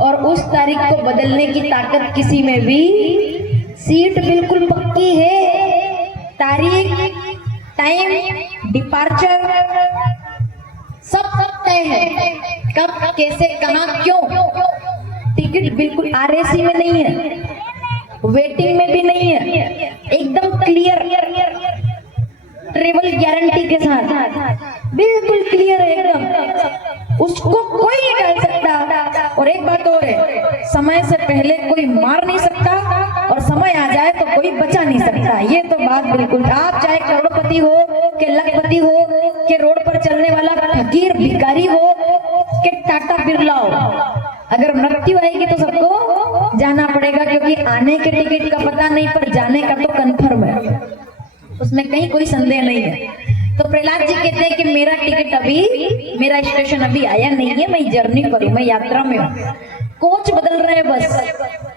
और उस तारीख को बदलने की ताकत किसी में भी, सीट बिल्कुल पक्की है, तारीख, टाइम, डिपार्चर सब तय है, कब, कैसे, कहां, क्यों। टिकट बिल्कुल आरएसी में नहीं है, वेटिंग में भी नहीं है, एकदम क्लियर, ट्रेवल गारंटी के साथ बिल्कुल क्लियर है एकदम, उसको कोई नहीं डाल सकता। और एक बात और है, समय से पहले कोई मार नहीं सकता और समय आ जाए तो कोई बचा नहीं सकता। ये तो बात बिल्कुल, आप चाहे करोड़पति हो कि लखपति हो कि रोड पर चलने वाला फकीर भिखारी हो कि टाटा बिरला हो, अगर मृत्यु आएगी तो सबको जाना पड़ेगा, क्योंकि आने के टिकट का पता नहीं पर जाने का तो कंफर्म है, उसमें कहीं कोई संदेह नहीं है। तो प्रहलाद जी कहते हैं कि मेरा टिकट अभी, मेरा स्टेशन अभी आया नहीं है, मैं जर्नी पर हूं, मैं यात्रा में हूँ, कोच बदल रहे हैं बस,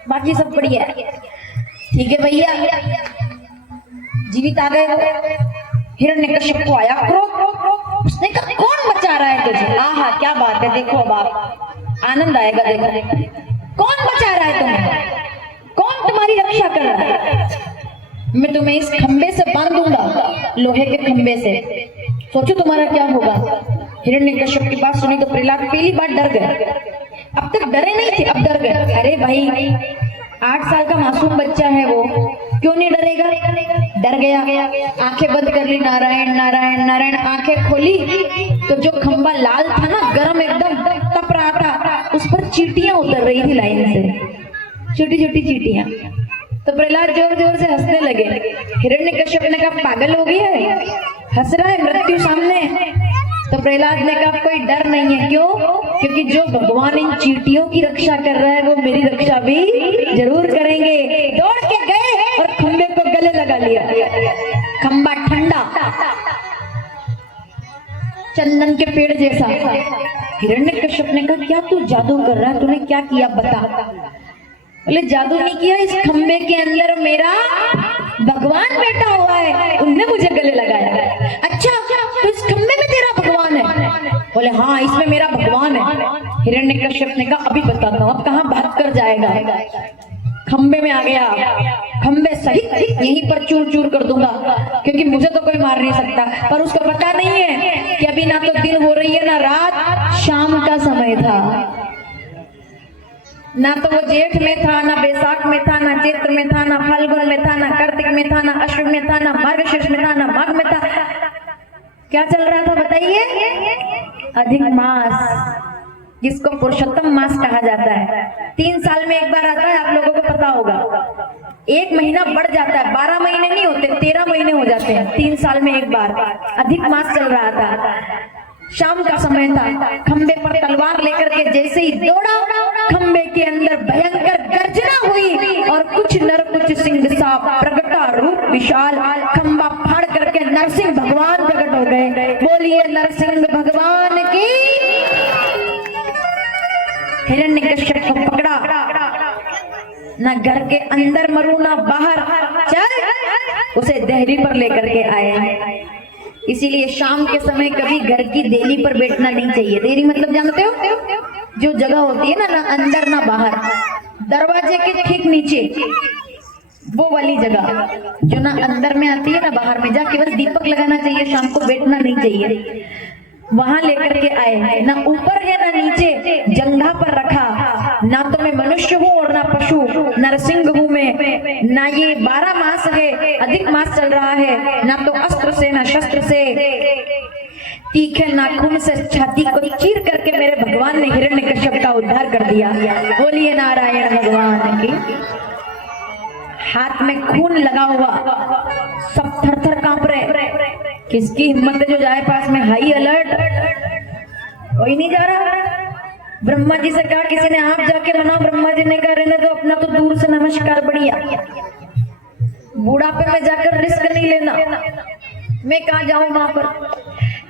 बाकी सब बढ़िया है। ठीक है भैया, जीवित आ गए हो, हिरण्यकश्यप को आया क्रोध, उसने कहा कौन बचा रहा है तुझे? आहा क्या बात है, देखो अब आप आनंद आएगा, देखो कौन बचा रहा है तुम्हें, कौन तुम्हारी रक्षा कर रहा है? मैं तुम्हें इस खंबे से बांध दूंगा, लोहे के खंबे से, सोचो तुम्हारा क्या होगा। हिरण्यकश्यप की बात सुनी तो प्रहलाद पहली बार डर गए, अब तक डरे नहीं थे, अब डर गए। अरे भाई 8 साल का मासूम बच्चा है वो, क्यों नहीं डरेगा? डर गया, आंखें बंद कर ली, नारायण नारायण नारायण, आंखें खोली तो जो खंबा लाल था ना, गरम एकदम तप रहा था, उस पर चींटियां उतर रही थी लाइन से, छोटी छोटी चींटियां। तो प्रहलाद जोर जोर से हंसने लगे। हिरण्यकश्यप ने कहा पागल हो गया है, हंस रहा है मृत्यु सामने? तो प्रहलाद ने कहा कोई डर नहीं है। क्यों? क्योंकि जो भगवान इन चींटियों की रक्षा कर रहा है वो मेरी रक्षा भी जरूर करेंगे। दौड़ के गए और खंबे को गले लगा लिया, खंबा ठंडा चंदन के पेड़ जैसा। हिरण्यकश्यप ने कहा क्या तू जादू कर रहा है, तूने क्या किया बता? बोले जादू नहीं किया, इस खंबे के अंदर मेरा भगवान बैठा हुआ है, उनने मुझे गले लगाया। अच्छा तो इस खंबे में तेरा भगवान है? बोले हाँ इसमें मेरा भगवान है। हिरण्यकश्यप ने कहा अभी बताता हूँ, अब कहाँ भाग कर जाएगा। खंबे में आ गया, खंबे सहित यहीं पर चूर चूर कर दूंगा, क्योंकि मुझे तो कोई मार नहीं सकता। पर उसको पता नहीं है कि अभी ना तो दिन हो रही है ना रात, शाम का समय था, ना तो वो जेठ में था, ना बैसाख में था, ना चैत्र में था, ना फाल्गुन में था, ना कार्तिक में था, ना अश्विन में था, ना मार्गशीर्ष में था, ना माघ में था। क्या चल रहा था बताइए? अधिक मास, जिसको पुरुषोत्तम मास कहा जाता है। 3 साल में एक बार आता है, आप लोगों को पता होगा। 1 महीना बढ़ जाता है, 12 महीने नहीं होते, 13 महीने हो जाते हैं 3 साल में एक बार। अधिक मास चल रहा था, शाम का समय था। खंबे पर तलवार लेकर के जैसे ही दौड़ा, खंबे के अंदर भयंकर गर्जना हुई और कुछ नर कुछ सिंह सा प्रगटा रूप विशाल, खंबा फाड़ करके नरसिंह भगवान प्रकट हो गए। बोलिए नरसिंह भगवान की। हिरण्यकश्यप को पकड़ा, ना घर के अंदर मरू ना बाहर, चल उसे देहरी पर लेकर के आए। इसीलिए शाम के समय कभी घर की देहरी पर बैठना नहीं चाहिए। देहरी मतलब जानते हो? जो जगह होती है ना अंदर ना बाहर, दरवाजे के ठीक नीचे, वो वाली जगह जो ना अंदर में आती है ना बाहर में, जाके बस दीपक लगाना चाहिए, शाम को बैठना नहीं चाहिए। वहां लेकर के आए, ना ऊपर है ना नीचे, जंघा पर रखा। ना तो मैं मनुष्य हूँ और ना पशु, नरसिंह हूँ मैं, ना ये 12 मास है, अधिक मास चल रहा है, ना तो अस्त्र से ना शस्त्र से, तीखे नाखून से छाती को चीर करके मेरे भगवान ने हिरण्यकश्यप का उद्धार कर दिया। बोलिए नारायण भगवान की। हाथ में खून लगा हुआ, सब थर थर कांप रहे। किसकी हिम्मत है जो जाए पास में? हाई अलर्ट, कोई नहीं जा रहा। ब्रह्मा जी से कहा किसी ने आप जाके मनाओ, ब्रह्मा जी ने कहा रहने दो, अपना तो दूर से नमस्कार बढ़िया, बुढ़ापे में जाकर रिस्क नहीं लेना, मैं कहा जाऊं वहां पर।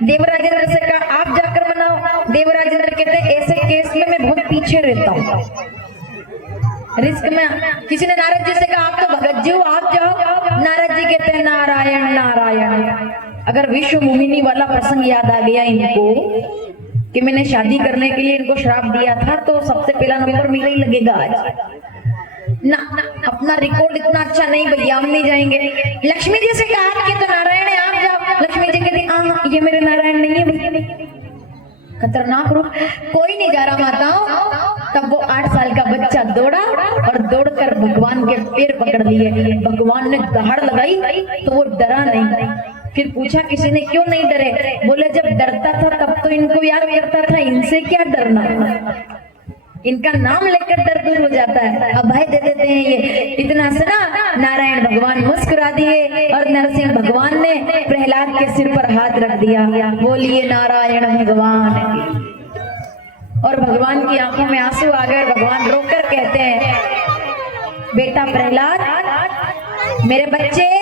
देवराजेंद्र से कहा आप जाकर मनाओ। देवराजेंद्र कहते ऐसे केस में मैं बहुत पीछे रहता हूँ, रिस्क में। किसी ने नारद जी से कहा आप तो भगत जी हो, आप जाओ। नारद जी कहते हैं नारायण नारायण। अगर विश्व मोहिनी वाला प्रसंग याद आ गया इनको कि मैंने शादी करने के लिए इनको श्राप दिया था, तो सबसे पहला नंबर मेरा ही लगेगा आज ना। अपना रिकॉर्ड इतना अच्छा नहीं भैया, हम नहीं जाएंगे। लक्ष्मी जी से कहा कि तो नारायण है, आप जाओ। लक्ष्मी जी कहती ये मेरे नारायण नहीं है भैया। खतरनाक रूप, कोई नहीं जा रहा माताओं। तब वो 8 साल का बच्चा दौड़ा और दौड़कर भगवान के पैर पकड़ लिए। भगवान ने दहाड़ लगाई तो वो डरा नहीं। फिर पूछा किसी ने क्यों नहीं डरे? बोले जब डरता था तब तो इनको याद करता था, इनसे क्या डरना, इनका नाम लेकर डर दूर हो जाता है, अभय दे देते हैं ये। इतना सुना, नारायण भगवान मुस्कुरा दिए और नरसिंह भगवान ने प्रहलाद के सिर पर हाथ रख दिया। बोलिए नारायण भगवान की। और भगवान की आंखों में आंसू आ गए। भगवान रोकर कहते हैं, बेटा प्रहलाद, मेरे बच्चे,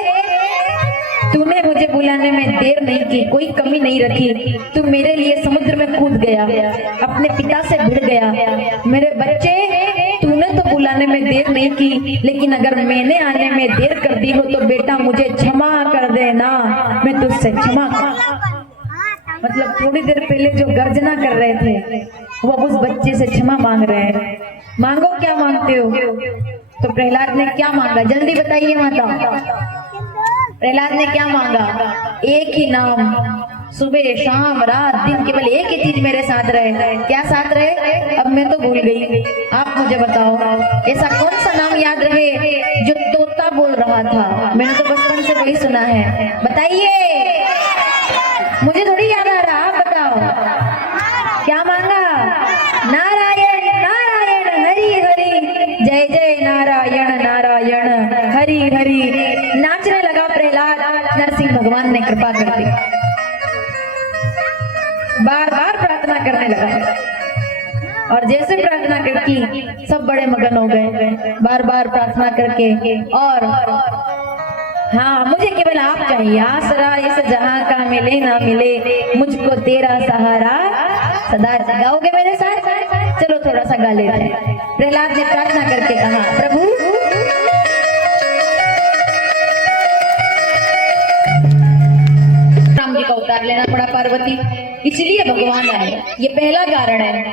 तूने मुझे बुलाने में देर नहीं की, कोई कमी नहीं रखी। तू मेरे लिए समुद्र में कूद गया, अपने पिता से भिड़ गया। मेरे बच्चे, तूने तो बुलाने में देर नहीं की, लेकिन अगर मैंने आने में देर कर दी हो तो बेटा मुझे क्षमा कर देना, मैं तुझसे क्षमा मतलब थोड़ी देर पहले जो गर्जना कर रहे थे वो उस बच्चे से क्षमा मांग रहे हैं। मांगो, क्या मांगते हो? तो प्रहलाद ने क्या मांगा, जल्दी बताइए माता। प्रहलाद ने क्या मांगा? एक ही नाम, सुबह शाम रात दिन, केवल एक ही चीज मेरे साथ रहे। क्या साथ रहे? अब मैं तो भूल गई, आप मुझे बताओ, ऐसा कौन सा नाम याद रहे जो तोता बोल रहा था? मैंने तो बचपन से वही सुना है, बताइए, मुझे थोड़ी याद आ रहा, आप बताओ क्या मांगा? नारायण नारायण हरि हरि, जय जय नारायण नारायण हरि हरि। नाचने लगा प्रहलाद। नरसिंह भगवान ने कृपा कर दी, बार बार प्रार्थना करने लगा। और जैसे प्रार्थना करती सब बड़े मगन हो गए, बार बार प्रार्थना करके। और हाँ, मुझे केवल आप चाहिए, आसरा इस जहां का मिले ना मिले, मुझको तेरा सहारा सदा। गाओगे मेरे साथ? चलो थोड़ा सा गा लेते हैं। प्रहलाद ने प्रार्थना करके कहा, प्रभु राम जी का अवतार लेना पड़ा पार्वती, इसलिए भगवान आए, ये पहला कारण है।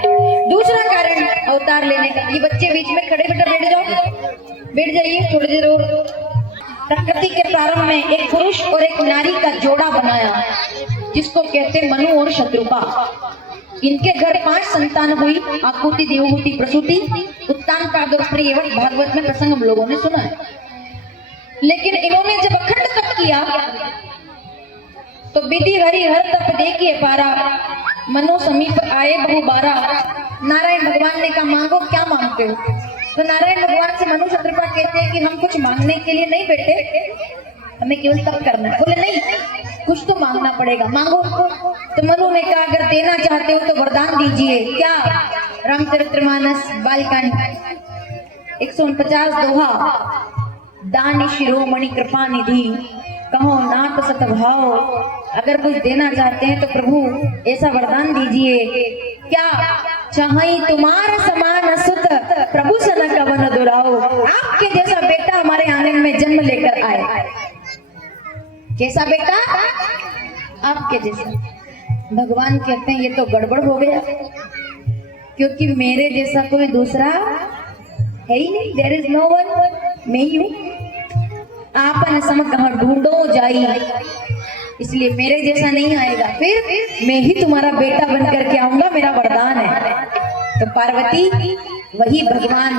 दूसरा कारण अवतार लेने का, ये बच्चे बीच में खड़े बेटा बैठ जाओ, बैठ जाइए थोड़ी देर और। प्रकृति के प्रारंभ में एक पुरुष और एक नारी का जोड़ा बनाया, जिसको कहते मनु और शत्रुपा। इनके घर 5 संतान हुई, आकुति, देवहूति, प्रसूति, उत्तान, काद और प्रिय। भागवत में प्रसंग हम लोगों ने सुना है। लेकिन इन्होंने जब अखंड तप किया तो विधि हरि हर तप देखिए पारा, मनु समीप आए बहु बारा। नारायण भगवान ने कहा, मांगो, क्या मांगते हो? तो नारायण भगवान से मनु शत्रुपा कहते हैं कि हम कुछ मांगने के लिए नहीं बैठे, हमें केवल तप करना है। बोले नहीं, कुछ तो मांगना पड़ेगा, मांगो। तो मनु ने कहा, अगर देना चाहते हो तो वरदान दीजिए। क्या? रामचरितमानस बालकांड 149 दोहा, दान शिरोमणि कृपा निधि, कहो नाथ सतभाव। अगर कुछ देना चाहते हैं तो प्रभु ऐसा वरदान दीजिए। क्या? चाहे तुम्हारा समान सुत, प्रभु सन कवन दुराओ। आपके जैसा बेटा हमारे आंगन में जन्म लेकर आए। कैसा बेटा? आपके जैसा। भगवान कहते हैं ये तो गड़बड़ हो गया, क्योंकि मेरे जैसा कोई दूसरा है ही नहीं। देयर इज नो वन, मैं ही हूं। आपन सम कहाँ ढूंढो जाई, इसलिए मेरे जैसा नहीं आएगा, फिर मैं ही तुम्हारा बेटा बन करके आऊंगा, मेरा वरदान है। तो पार्वती वही भगवान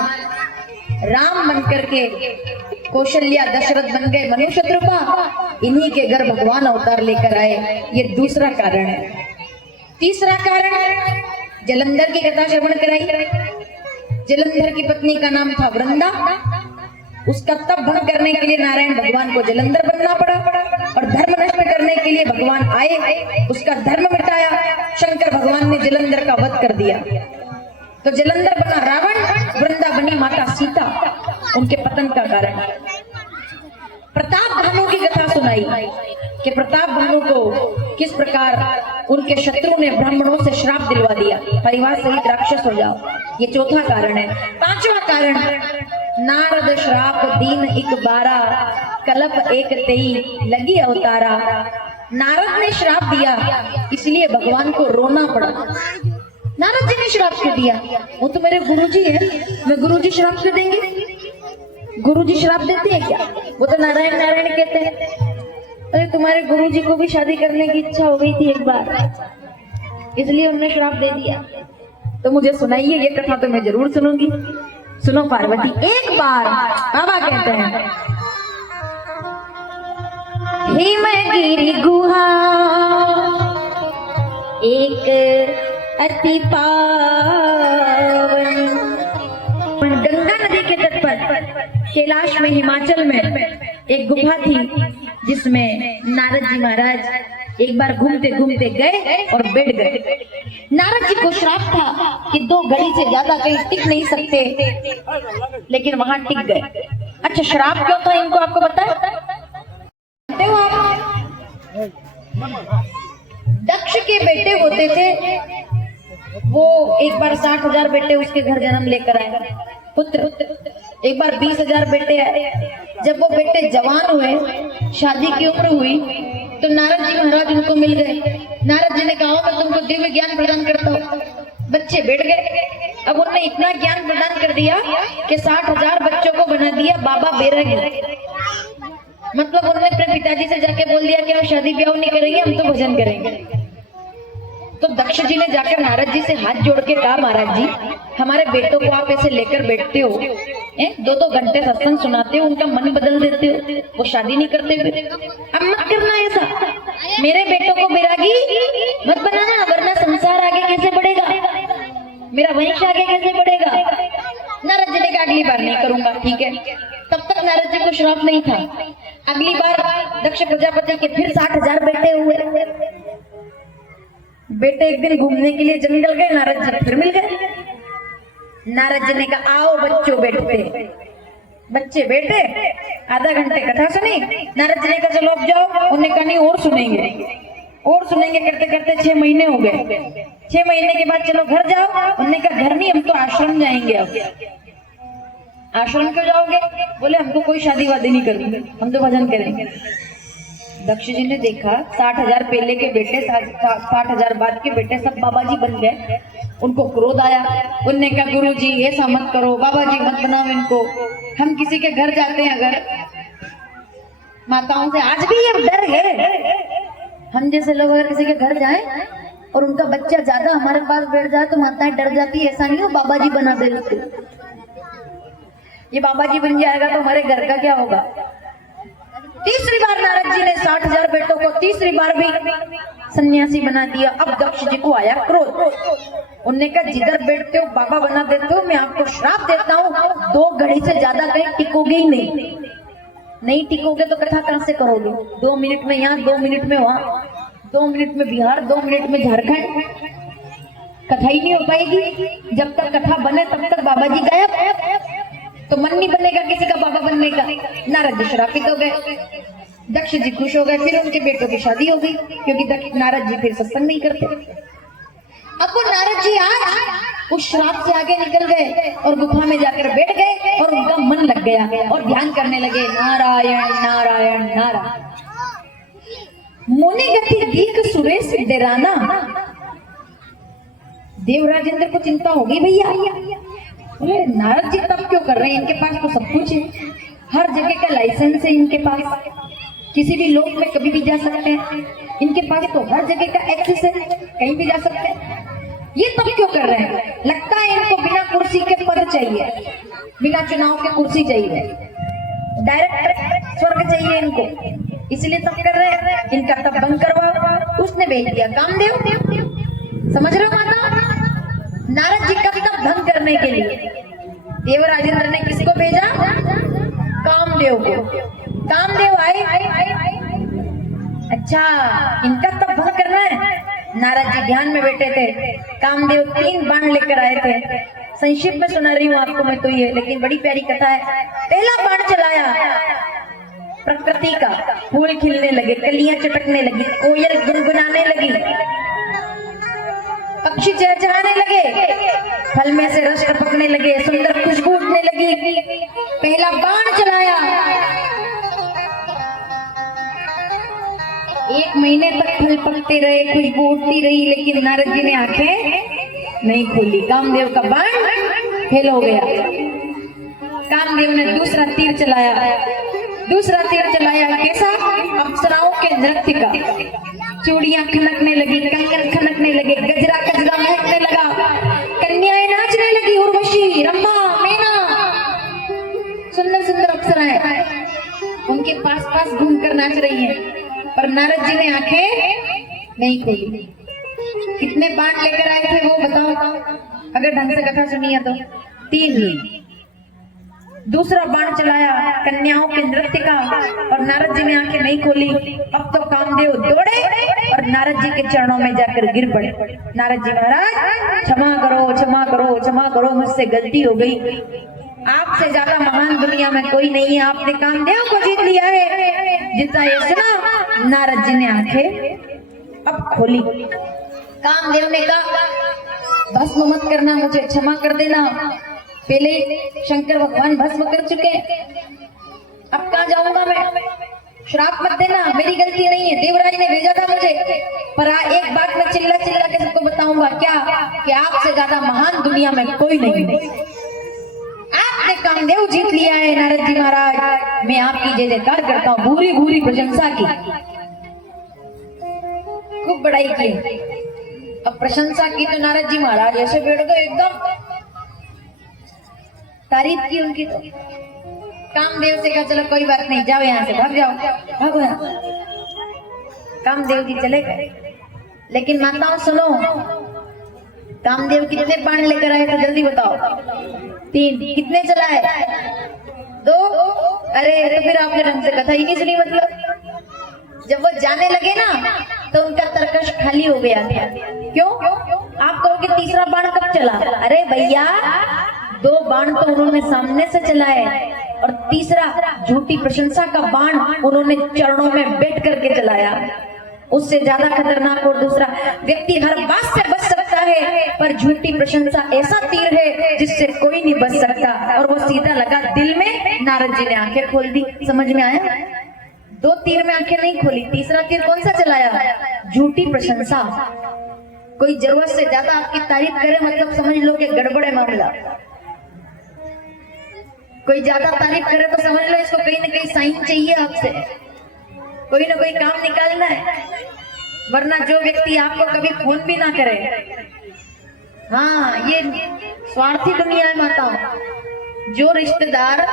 राम बन करके, कौशल्या दशरथ बन गए, मनु शत्रुपा, इन्हीं के घर भगवान अवतार लेकर आए। ये दूसरा कारण है। तीसरा कारण, जलंधर की कथा श्रवण कराई। जलंधर की पत्नी का नाम था वृंदा। उसका तप भंग करने के लिए नारायण भगवान को जलंधर बनना पड़ा, और धर्म नष्ट करने के लिए भगवान आए, उसका धर्म मिटाया। शंकर भगवान ने जलंधर का वध कर दिया। तो जलंधर बना रावण, वृंदा बनी माता सीता, उनके पतन का कारण। प्रताप भानु की कथा सुनाई कि प्रताप भानु को किस प्रकार उनके शत्रु ने ब्राह्मणों से श्राप दिलवा दिया, परिवार सहित राक्षस हो जाओ। ये चौथा कारण है। पांचवा कारण, नारद श्राप दीन एक बारा, कलप एक तेई लगी अवतारा। नारद ने श्राप दिया, इसलिए भगवान को रोना पड़ा। नारद जी ने श्राप क्यों दिया? वो तो मेरे गुरुजी है, मैं गुरुजी श्राप क्यों देंगे? गुरुजी श्राप देते हैं क्या? वो तो नारायण नारायण कहते हैं। अरे तुम्हारे गुरुजी को भी शादी करने की इच्छा हो गई थी एक बार, इसलिए उन्होंने श्राप दे दिया। तो मुझे सुनाइए, ये कथा तो मैं जरूर सुनूंगी। सुनो पार्वती, एक बार बाबा कहते हैं, हिमगिरी गुहा एक अति पावन, गंगा नदी के तट पर कैलाश में हिमाचल में एक गुफा थी, जिसमें नारद जी महाराज एक बार घूमते घूमते गए और बैठ गए। नारद जी को श्राप था कि 2 घड़ी से ज्यादा कहीं टिक नहीं सकते, लेकिन वहां टिक गए। अच्छा, श्राप क्यों था इनको आपको पता है? दक्ष के बेटे होते थे, वो एक बार 60,000 बेटे उसके घर जन्म लेकर आए, पुत्र। एक बार 20,000 बेटे आए। जब वो बेटे जवान हुए, शादी की उम्र हुई, तो नारद जी महाराज उनको मिल गए। नारद जी ने कहा, मैं तुमको दिव्य ज्ञान प्रदान करता हूँ। बच्चे बैठ गए। अब उन्होंने इतना ज्ञान प्रदान कर दिया कि 60,000 बच्चों को बना दिया बाबा बैरागी। मतलब उन्होंने अपने पिताजी से जाके बोल दिया कि हम शादी ब्याह नहीं करेंगे, हम तो भजन करेंगे। तो दक्ष जी ने जाकर नारद जी से हाथ जोड़ के कहा, महाराज जी, हमारे बेटों को आप ऐसे लेकर बैठते हो, 2-2 घंटे सत्संग सुनाते हो, उनका मन बदल देते हो, वो शादी नहीं करते हुए। अब मत करना ऐसा, मेरे बेटों को बैरागी मत बनाना, वरना संसार आगे कैसे बढ़ेगा, मेरा वंश आगे कैसे बढ़ेगा। नारद जी ने कहा, अगली बार नहीं करूंगा। ठीक है। तब तक नारद जी को श्राप नहीं था। अगली बार दक्ष प्रजापति के फिर 60,000 बेटे हुए। बेटे एक दिन घूमने के लिए जंगल गए, नारद जी फिर मिल गए। नारद जी ने कहा, आओ बच्चों बैठते। बच्चे बैठे, आधा घंटे कथा सुनी। नारद जी ने कहा, चलो अब जाओ। उन्होंने कहा, नहीं और सुनेंगे, और सुनेंगे। करते करते 6 महीने हो गए। 6 महीने के बाद चलो घर जाओ। उन्होंने कहा, घर नहीं, हम तो आश्रम जाएंगे। अब आश्रम क्यों जाओगे? बोले, हमको कोई शादी वादी नहीं करनी, हम तो भजन करेंगे। दक्ष जी ने देखा 60,000 पहले के बेटे, 60,000 बाद के बेटे सब बाबा जी बन गए। उनको क्रोध आया। उनने कहा, गुरु जी ऐसा मत करो, बाबा जी मत बनाओ इनको। हम किसी के घर जाते हैं, अगर माताओं से आज भी ये डर है, हम जैसे लोग अगर किसी के घर जाएं और उनका बच्चा ज्यादा हमारे पास बैठ जाए तो माताएं डर जाती है। ऐसा नहीं हो बाबा जी बना दे उसको, ये बाबा जी बन जाएगा तो हमारे घर का क्या होगा। तीसरी बार नारद जी ने 60,000 बेटों को तीसरी बार भी सन्यासी बना दिया। अब दक्ष जी को आया क्रोध। उन्होंने कहा, जिधर बैठते हो बाबा बना देते हो, मैं आपको श्राप देता हूँ, 2 घड़ी से ज्यादा कहीं टिकोगे ही नहीं टिकोगे तो कथा कहां से करोगे? 2 मिनट में यहाँ, 2 मिनट में वहां, 2 मिनट में बिहार, 2 मिनट में झारखंड, कथा ही नहीं हो पाएगी। जब तक कथा बने तब तक बाबा जी गायब, तो मन नहीं बनेगा किसी का बाबा बनने का। नारद जी श्रापित हो गए। दक्ष जी खुश हो गए। फिर उनके बेटों की शादी हो गई, क्योंकि नारद जी फिर सत्संग नहीं करते। अब वो नारद जी आज उस श्राप से आगे निकल गए और गुफा में जाकर बैठ गए और उनका मन लग गया और ध्यान करने लगे, नारायण नारायण नारायण। मुनि गति दीख सुरेश डेराना। देवराजेंद्र को चिंता होगी, भैया अरे नारद जी तब क्यों कर रहे हैं, इनके पास तो सब कुछ है, हर जगह का लाइसेंस है इनके पास, किसी भी लोक में कभी भी जा सकते हैं, इनके पास तो हर जगह का एक्सेस है, कहीं भी जा सकते हैं। ये तब क्यों कर रहे हैं? लगता है इनको बिना कुर्सी के पद चाहिए, बिना चुनाव के कुर्सी चाहिए, डायरेक्ट स्वर्ग चाहिए इनको, इसलिए तब कर रहे हैं। इनका तब बंद करवाओ। उसने भेज दिया कामदेव। समझ रहे हो माता? नारद जी का तब भंग करने के लिए देवराजेंद्र ने किसको भेजा? कामदेव को। कामदेव आए। अच्छा, इनका तब भंग करना है। नारद जी ध्यान में बैठे थे। कामदेव 3 बाण लेकर आए थे। संक्षिप्त में सुना रही हूँ आपको मैं तो ये, लेकिन बड़ी प्यारी कथा है। पहला बाण चलाया प्रकृति का, फूल खिलने लगे, कलियां चटकने लगी, कोयल गुनगुनाने लगी, पक्षी चहचहाने लगे, फल में से रस टपकने लगे, सुंदर खुशबू उठने लगी। पहला बाण चलाया। 1 महीने तक फल पकते रहे, खुशबू उठती रही, लेकिन नारद जी ने आंखें नहीं खोली। कामदेव का बाण फेल हो गया। कामदेव ने दूसरा तीर चलाया। कैसा? अप्सराओं के नृत्य का। चूड़ियां खनकने लगी, कंगन खनकने लगे, गजरा कजरा महकने लगा, कन्याएं नाचने लगी, उर्वशी, रंभा, मेना, सुंदर सुंदर अप्सराएं उनके पास पास घूमकर नाच रही हैं। पर नारद जी ने आंखें नहीं खोली। कितने बाण लेकर आए थे वो बताओ, अगर ढंग से कथा सुनिए तो? 3। दूसरा बाण चलाया कन्याओं के नृत्य का, और नारद जी ने आंखें नहीं खोली। अब तो कामदेव दौड़े और नारद जी के चरणों में जाकर गिर पड़े। नारद जी महाराज क्षमा करो, क्षमा करो, क्षमा करो, मुझसे गलती हो गई। आपसे ज्यादा महान दुनिया में कोई नहीं है, आपने कामदेव को जीत लिया है। जितना ये सुना, नारद जी ने आंखें अब खोली। कामदेव ने कहा भस्म मत करना, मुझे क्षमा कर देना, पहले शंकर भगवान भस्म कर चुके, अब कहाँ जाऊंगा मैं, श्राप मत देना, मेरी गलती नहीं है, देवराज ने भेजा था मुझे। पर एक बात मैं चिल्ला चिल्ला के सबको बताऊंगा, क्या? कि आपसे ज्यादा महान दुनिया में कोई नहीं है। आपने कामदेव जीत लिया है नारद जी महाराज, मैं आपकी जय जयकार करता हूँ, भूरी भूरी प्रशंसा की, खूब बड़ाई की। अब प्रशंसा की तो नारद जी महाराज ऐसे बैठ गए, एकदम तारीफ की उनकी। तो कामदेव से कहा चलो कोई बात नहीं, जाओ यहाँ से, भाग जाओ, भागो यहाँ। कामदेव जी चले गए। लेकिन माताओं सुनो, कामदेव कितने बाण लेकर आए थे जल्दी बताओ? 3। कितने चलाए? 2। अरे तो फिर आपने ढंग से कथा ही नहीं सुनी। मतलब जब वो जाने लगे ना तो उनका तरकश खाली हो गया था। क्यों? आप कहोगे तीसरा बाण कब चला? अरे भैया 2 बाण तो उन्होंने सामने से चलाए, और तीसरा झूठी प्रशंसा का बाण उन्होंने चरणों में बैठ करके चलाया। उससे ज्यादा खतरनाक और दूसरा व्यक्ति हर बात से बच सकता है, पर झूठी प्रशंसा ऐसा तीर है जिससे कोई नहीं बच सकता, और वो सीधा लगा दिल में। नारद जी ने आंखें खोल दी। समझ में आया? 2 तीर में आंखें नहीं खोली, तीसरा तीर कौन सा चलाया? झूठी प्रशंसा। कोई जरूरत से ज्यादा आपकी तारीफ करे मतलब समझ लो कि गड़बड़ है मामला। कोई ज्यादा तारीफ करे तो समझ लो इसको कहीं ना कहीं साइन चाहिए आपसे, कोई ना कोई काम निकालना है। वरना जो व्यक्ति आपको कभी फोन भी ना करे, हाँ ये स्वार्थी दुनिया है माताओं। जो रिश्तेदार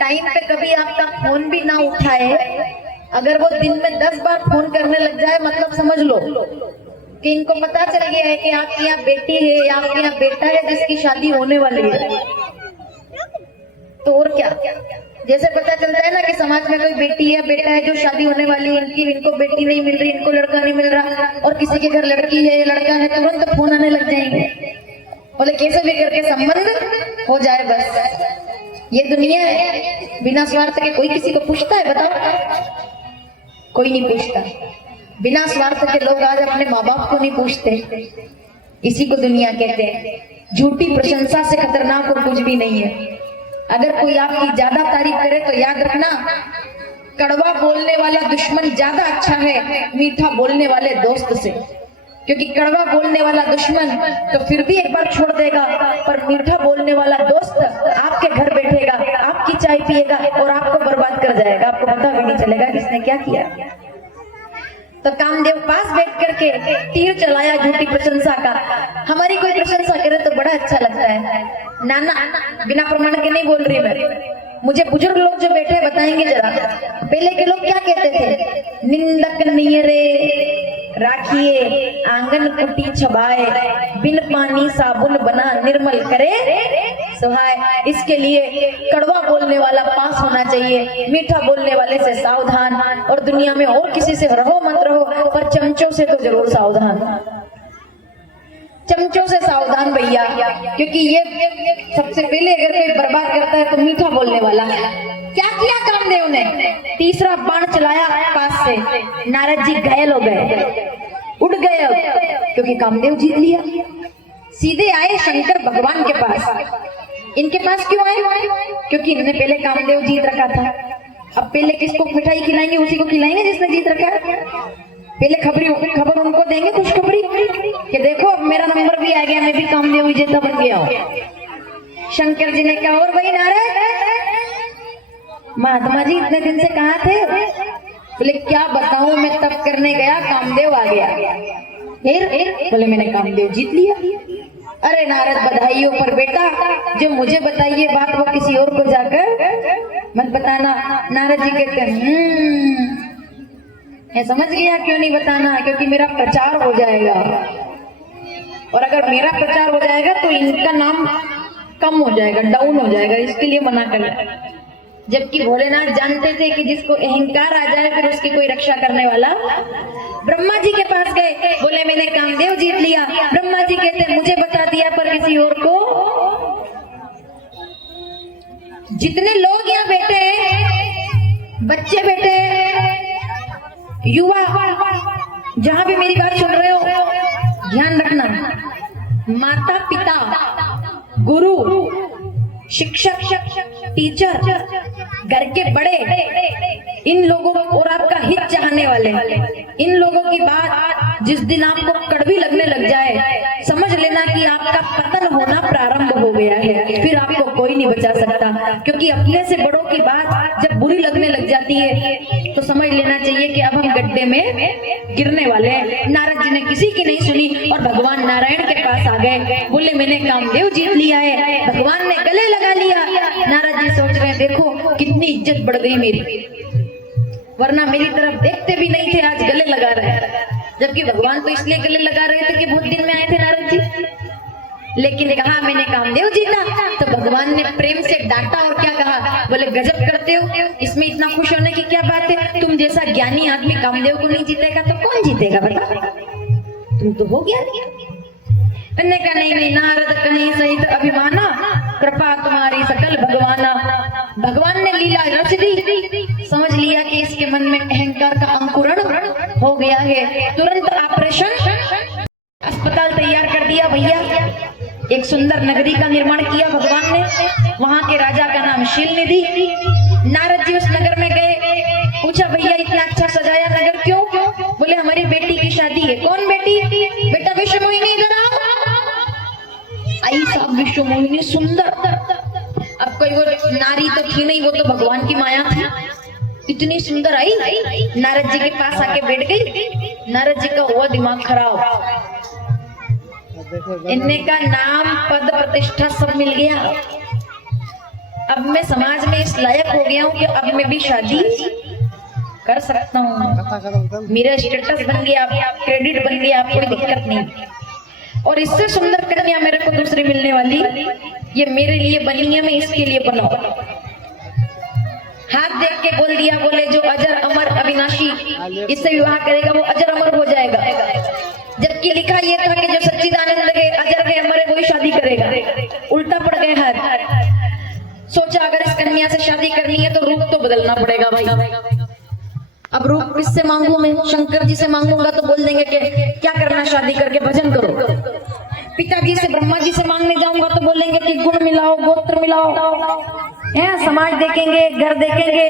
टाइम पे कभी आपका फोन भी ना उठाए, अगर वो दिन में 10 बार फोन करने लग जाए, मतलब समझ लो कि इनको पता चल गया है कि आपकी यहाँ बेटी है या आपके यहाँ बेटा है जिसकी शादी होने वाली है। तो और क्या, जैसे पता चलता है ना कि समाज में कोई बेटी है बेटा है जो शादी होने वाली है, इनको बेटी नहीं मिल रही, इनको लड़का नहीं मिल रहा, और किसी के घर लड़की है लड़का है, तुरंत तो फोन आने लग जाएंगे, बोले कैसे भी करके संबंध हो जाए बस। ये दुनिया है, बिना स्वार्थ के कोई किसी को पूछता है? बताओ, कोई नहीं पूछता। बिना स्वार्थ के लोग आज अपने माँ बाप को नहीं पूछते। इसी को दुनिया कहते हैं। झूठी प्रशंसा से खतरनाक और कुछ भी नहीं है। अगर कोई आपकी ज्यादा तारीफ करे तो याद रखना, कड़वा बोलने वाला दुश्मन ज्यादा अच्छा है मीठा बोलने वाले दोस्त से। क्योंकि कड़वा बोलने वाला दुश्मन तो फिर भी एक बार छोड़ देगा, पर मीठा बोलने वाला दोस्त आपके घर बैठेगा, आपकी चाय पिएगा और आपको बर्बाद कर जाएगा, आपको पता भी नहीं चलेगा किसने क्या किया। तो कामदेव पास बैठ करके तीर चलाया झूठी प्रशंसा का। हमारी कोई प्रशंसा करे तो बड़ा अच्छा लगता है। नाना बिना प्रमाण के नहीं बोल रही मैं, मुझे बुजुर्ग लोग जो बैठे बताएंगे जरा। पहले के लोग क्या कहते थे? निंदक नियरे राखिए आंगन कुटी छबाए, बिन पानी साबुन बना निर्मल करे सुहाए। इसके लिए कड़वा बोलने वाला पास होना चाहिए, मीठा बोलने वाले से सावधान। और दुनिया में और किसी से रहो मत रहो, पर चमचों से तो जरूर सावधान, चमचों से सावधान भैया। क्योंकि ये सबसे पहले अगर कोई बर्बाद करता है तो मीठा बोलने वाला। क्या किया कामदेव ने? तीसरा बाण चलाया पास से, नारद जी घायल हो गए, उड़ गए। क्योंकि कामदेव जीत लिया। सीधे आए शंकर भगवान के पास। इनके पास क्यों आए? क्योंकि इन्होंने पहले कामदेव जीत रखा था। अब पहले किसको मिठाई खिलाएंगे? उसी को खिलाएंगे जिसने जीत रखा है। पहले खबर उनको देंगे, खुशखबरी कि देखो अब मेरा नंबर भी आ गया, मैं भी कामदेव विजेता बन गया हूँ। शंकर जी ने कहा, और भाई नारद, महात्मा जी इतने दिन से कहाँ थे? बोले क्या बताऊं, मैं तप करने गया, कामदेव आ गया। फिर बोले मैंने कामदेव जीत लिया। अरे नारद बधाइयों, पर बेटा जो मुझे बताइए बात वो किसी और को जाकर मत बताना। नारद जी कहते हैं मैं समझ गया क्यों नहीं बताना, क्योंकि मेरा प्रचार हो जाएगा, और अगर मेरा प्रचार हो जाएगा तो इनका नाम कम हो जाएगा, डाउन हो जाएगा, इसके लिए मना कर। जबकि भोलेनाथ जानते थे कि जिसको अहंकार आ जाए फिर उसकी कोई रक्षा करने वाला। ब्रह्मा जी के पास गए, बोले मैंने कामदेव जीत लिया। ब्रह्मा जी कहते मुझे बता दिया पर किसी और को। जितने लोग यहाँ बैठे, बच्चे बैठे, युवा, जहां भी मेरी बात सुन रहे हो, ध्यान रखना, माता पिता, गुरु, शिक्षक, टीचर, घर के बड़े, इन लोगों और आपका हित चाहने वाले, इन लोगों की बात जिस दिन आपको कड़वी लगने लग जाए, समझ लेना कि आपका पतन होना प्रारंभ हो गया है। फिर आपको कोई नहीं बचा सकता, क्योंकि अपने से बड़ों की बात जब बुरी लगने लग जाती है तो समझ लेना चाहिए कि अब हम गड्ढे में गिरने वाले हैं। नारद जी ने किसी की नहीं सुनी और भगवान नारायण के पास आ गए, बोले मैंने कामदेव जीत लिया है। भगवान ने गले लगा लिया। नारद जी सोच रहे हैं देखो कितनी इज्जत बढ़ गई मेरी, वरना मेरी तरफ देखते भी नहीं थे, आज गले लगा रहे हैं। जबकि भगवान तो इसलिए गले लगा रहे थे कि बहुत दिन में आए थे नारद जी, लेकिन कहा मैंने कामदेव जीता तो भगवान ने प्रेम से डांटा और क्या कहा, बोले गजब करते हो, इसमें इतना खुश होने की क्या बात है? तुम जैसा ज्ञानी आदमी कामदेव को नहीं जीतेगा तो कौन जीतेगा बता? तुम तो हो गया। मैंने कहा नहीं नारद कहीं सही तो अभिमाना, कृपा तुम्हारी सकल भगवाना। भगवान ने लीला रच दी, समझ लिया कि इसके मन में अहंकार का अंकुरण हो गया है। तुरंत ऑपरेशन, अस्पताल तैयार कर दिया भैया। एक सुंदर नगरी का निर्माण किया भगवान ने, वहां के राजा का नाम शीलनिधि। नारद जी उस नगर में गए, पूछा भैया इतना अच्छा सजाया नगर क्यों? बोले हमारी बेटी की शादी है। कौन बेटी? बेटा विश्व मोहिनी, इधर आओ। आई साहब विश्व मोहिनी सुंदर, अब कोई वो नारी तो थी नहीं, वो तो भगवान की माया थी, इतनी सुंदर आई। नारद जी के पास आके बैठ गई। नारद जी का हुआ दिमाग खराब, इनने का नाम पद प्रतिष्ठा सब मिल गया, अब मैं समाज में इस लायक हो गया हूँ कि अब मैं भी शादी कर सकता हूँ, मेरा स्टेटस बन गया, क्रेडिट बन गया, कोई दिक्कत नहीं। और इससे सुंदर कन्या मेरे को दूसरी मिलने वाली, ये मेरे लिए बनी है, मैं इसके लिए बनाऊं। हाथ देख के बोल दिया, बोले जो अजर अमर अविनाशी इससे विवाह करेगा वो अजर अमर हो जाएगा। जबकि लिखा ये था कि जो सच्चिदानंद के अजर के अमर है वही शादी करेगा, उल्टा पड़ गए हाथ। सोचा अगर इस कन्या से शादी करनी है तो रूप तो बदलना पड़ेगा भाई। अब रूप किससे मांगू मैं? शंकर जी से मांगूंगा तो बोल देंगे कि क्या करना शादी करके, भजन करो। पिताजी से, ब्रह्मा जी से मांगने जाऊंगा तो बोलेंगे कि गुण मिलाओ, गोत्र मिलाओ, है समाज देखेंगे, घर देखेंगे,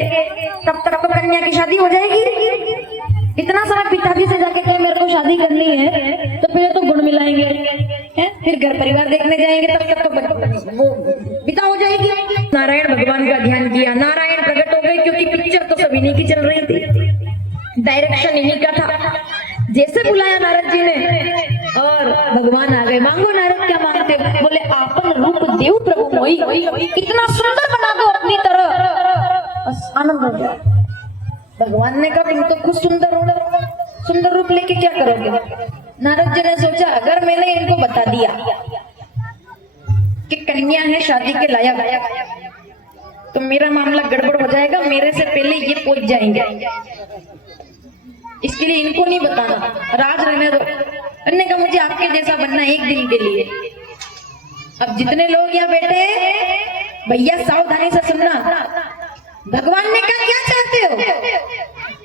तब तक तो कन्या की शादी हो जाएगी। इतना सारा पिताजी से जाके कहे मेरे को शादी करनी है तो फिर तो गुण मिलाएंगे, हैं? फिर घर परिवार देखने जाएंगे, तब तक तो वो पिता हो जाएगी। नारायण भगवान का ध्यान किया, नारायण प्रकट हो गए, क्योंकि पिक्चर तो सभी नहीं की चल रही थी, डायरेक्शन इन्हीं का था। जैसे बुलाया नारद जी ने और भगवान आ गए। मांगो नारद, क्या मांगते? बोले आपन रूप देव प्रभु मोई, इतना सुंदर बना दो अपनी तरह, बस आनंद हो जाए। भगवान ने कहा तुम तो खुद सुंदर हो, सुंदर रूप लेके क्या करोगे? नारद जी ने सोचा अगर मैंने इनको बता दिया कि कन्या है शादी के लायक तो मेरा मामला गड़बड़ हो जाएगा, मेरे से पहले ये पहुंच जाएंगे, इसके लिए इनको नहीं बताना, राज रहने दो। अन्य का मुझे आपके जैसा बनना एक दिन के लिए। अब जितने लोग यहाँ बैठे भैया सावधानी से सुनना, भगवान ने कहा क्या चाहते हो?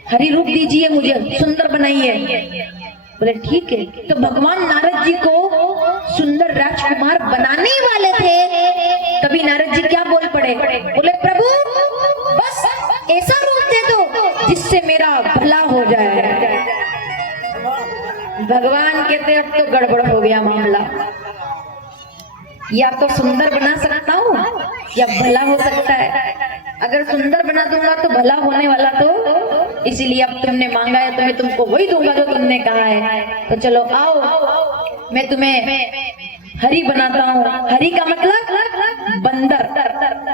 हरि रूप दीजिए मुझे, सुंदर बनाइए। बोले ठीक है। तो भगवान नारद जी को सुंदर राजकुमार बनाने वाले थे, तभी नारद जी क्या बोल पड़े? बोले प्रभु बस ऐसा रूप दे दो जिससे मेरा भला हो जाए। भगवान कहते अब तो गड़बड़ हो गया मामला, या तो सुंदर बना सकता हूँ या भला हो सकता है। अगर सुंदर बना दूंगा तो भला होने वाला तो, इसीलिए अब तुमने मांगा है तो मैं तुमको वही दूंगा जो तुमने कहा है। तो चलो आओ, मैं तुम्हें हरि बनाता हूँ। हरि का मतलब बंदर।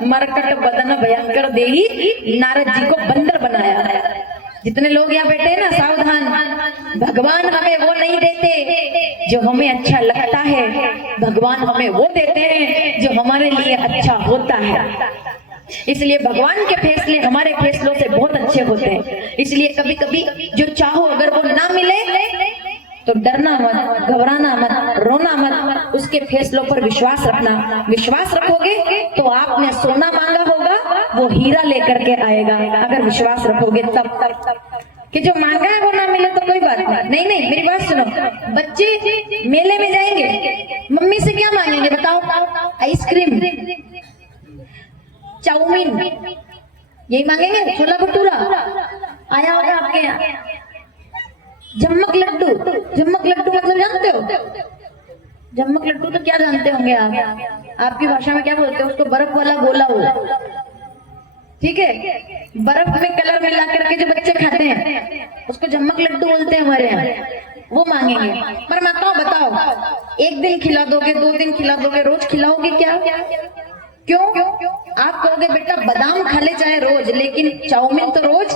मरकट बदन भयंकर देही, नारद जी को बंदर बनाया। जितने लोग यहाँ बैठे हैं ना, सावधान, भगवान हमें वो नहीं देते जो हमें अच्छा लगता है, भगवान हमें वो देते हैं जो हमारे लिए अच्छा होता है। इसलिए भगवान के फैसले हमारे फैसलों से बहुत अच्छे होते हैं। इसलिए कभी कभी जो चाहो अगर वो ना मिले तो डरना मत, घबराना मत, रोना मत, उसके फैसलों पर विश्वास रखना। विश्वास रखोगे तो आपने सोना मांगा होगा वो हीरा लेकर के आएगा, अगर विश्वास रखोगे तब। कि जो मांगा है वो ना मिले तो कोई बात नहीं। नहीं, मेरी बात सुनो। बच्चे मेले में जाएंगे, मम्मी से क्या मांगेंगे बताओ? आइसक्रीम, चाउमीन, यही मांगेंगे? छोला भटूरा आया होगा आपके यहाँ। जम्मक लड्डू, जम्मक लड्डू मतलब जानते हो? जम्मक लड्डू तो क्या जानते होंगे आप? आपकी भाषा में क्या बोलते हो उसको? बर्फ वाला गोला हो, ठीक है? बर्फ में कलर मिला करके जो बच्चे खाते हैं उसको जम्मक लड्डू बोलते हैं हमारे यहाँ। वो मांगेंगे। पर माताओं बताओ, एक दिन खिला दोगे, 2 दिन खिला दोगे, रोज खिलाओगे क्या? क्यों? आप कहोगे बेटा बादाम खा ले चाहे रोज, लेकिन चाउमीन तो रोज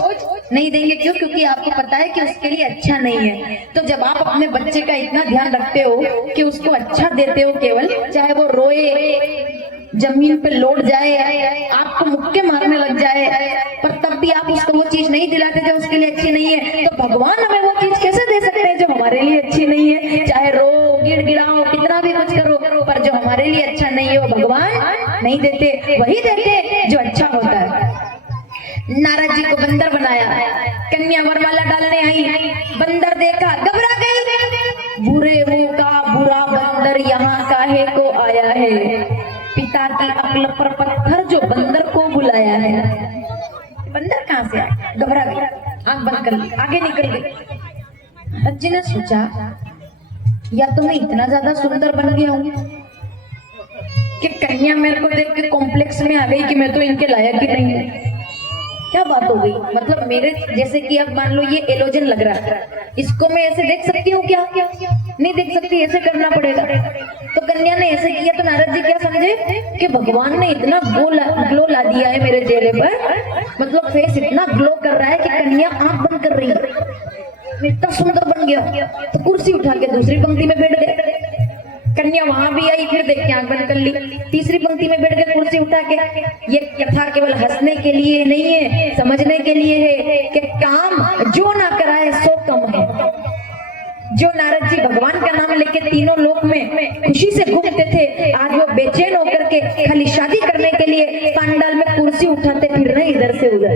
नहीं देंगे। क्यों? क्योंकि आपको पता है कि उसके लिए अच्छा नहीं है। तो जब आप अपने बच्चे का इतना ध्यान रखते हो कि उसको अच्छा देते हो, केवल चाहे वो रोए, जमीन पे लौट जाए, आपको मुक्के मारने लग जाए, पर तब भी आप उसको वो चीज नहीं दिलाते जो उसके लिए अच्छी नहीं है, तो भगवान हमें वो चीज कैसे दे सकते हैं जो हमारे लिए अच्छी नहीं है? चाहे रो, गिड़गिड़ाओ, कितना भी कुछ करो, पर जो हमारे लिए अच्छा नहीं है वो भगवान नहीं देते। वही देते जो अच्छा होता है। नारद जी को बंदर बनाया, कन्या वरमाला डालने आई, बंदर देखा, घबरा गई। बुरे मुंह का बुरा बंदर यहाँ काहे को आया है? पिता की अक्ल पर पत्थर जो बंदर को बुलाया है। बंदर कहाँ से आया? घबरा गया, आंख बंद कर ली, आगे निकल गई। नारद जी ने सोचा या तो मैं इतना ज्यादा सुंदर बन गया हूँ कि कन्या मेरे को देख के कॉम्प्लेक्स में आ गई कि मैं तो इनके लायक ही नहीं हूँ। क्या बात हो गई? मतलब मेरे जैसे कि अब मान लो ये एलोजन लग रहा है, इसको मैं ऐसे देख सकती हूँ क्या? नहीं देख सकती, ऐसे करना पड़ेगा। तो कन्या ने ऐसे किया तो नारद जी क्या समझे कि भगवान ने इतना ग्लो ला दिया है मेरे चेहरे पर, मतलब फेस इतना ग्लो कर रहा है कि कन्या आंख बंद कर रही है, इतना सुंदर बन गया। तो कुर्सी उठा के दूसरी पंक्ति में बैठ गए। कन्या वहां भी आई, फिर देख के आंख बंद कर ली, तीसरी पंक्ति में बैठ गए कुर्सी उठा के। ये कथा केवल हंसने के लिए नहीं है, समझने के लिए है कि काम जो ना कराए सो कम है। जो नारद जी भगवान का नाम लेके तीनों लोक में खुशी से घूमते थे, आज वो बेचैन होकर के खाली शादी करने के लिए पांडाल में कुर्सी उठाते फिर रहे इधर से उधर।